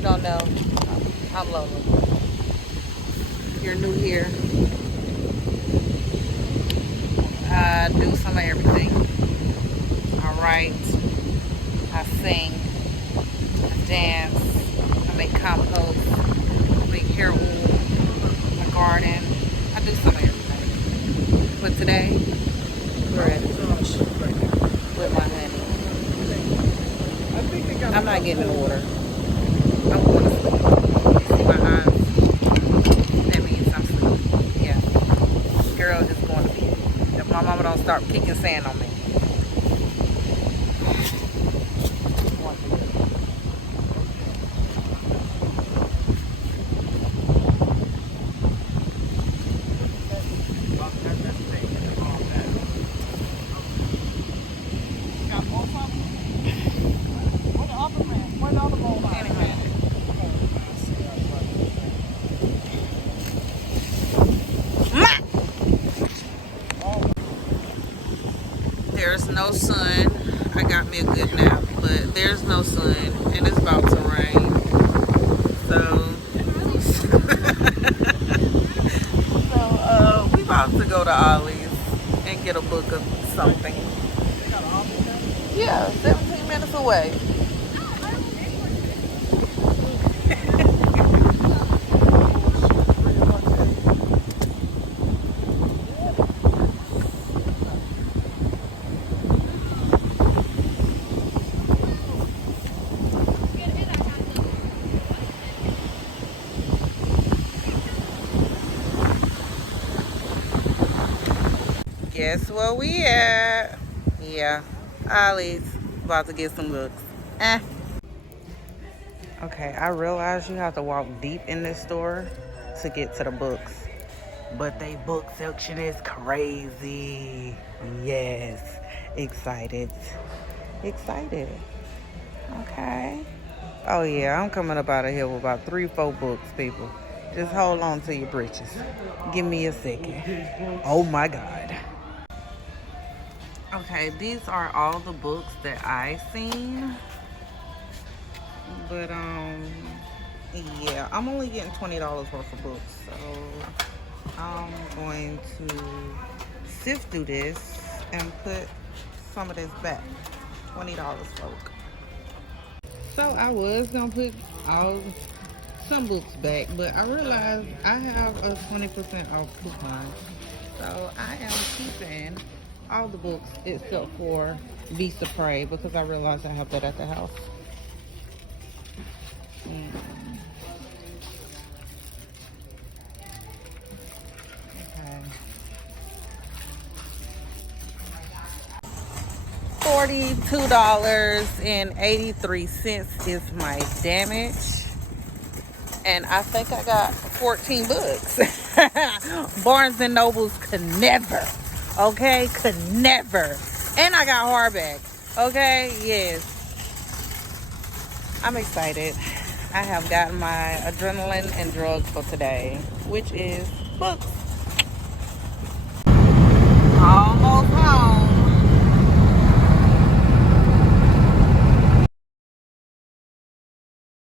you don't know, I'm Lola. If you're new here, I do some of everything. I write, I sing, I dance, I make compost, I make hair oil, I garden. I do some of everything. But today, we're at the beach with my honey. I'm not getting in the water. I'm going to sleep. You see my eyes? That means I'm sleeping. Yeah. Girl just going to bed. If my mama don't start kicking sand on me. There's no sun. I got me a good nap, but there's no sun and it's about to rain. So, we about to go to Ollies and get a book of something. Yeah, 17 minutes away. Guess where we at? Yeah, Ollie's. About to get some books. Okay, I realize you have to walk deep in this store to get to the books. But they book section is crazy. Yes. Excited. Excited. Okay. Oh yeah, I'm coming up out of here with about 3-4 books, people. Just hold on to your britches. Give me a second. Oh my God. Okay, these are all the books that I seen. But yeah, I'm only getting $20 worth of books, so I'm going to sift through this and put some of this back. $20 folk. So I was gonna put some books back, but I realized I have a 20% off coupon, so I am keeping all the books except for Beast of Prey because I realized I have that at the house. Okay. $42.83 is my damage. And I think I got 14 books. Barnes and Nobles could never. Okay? Could never. And I got hardback. Okay? Yes. I'm excited. I have gotten my adrenaline and drugs for today, which is books. Almost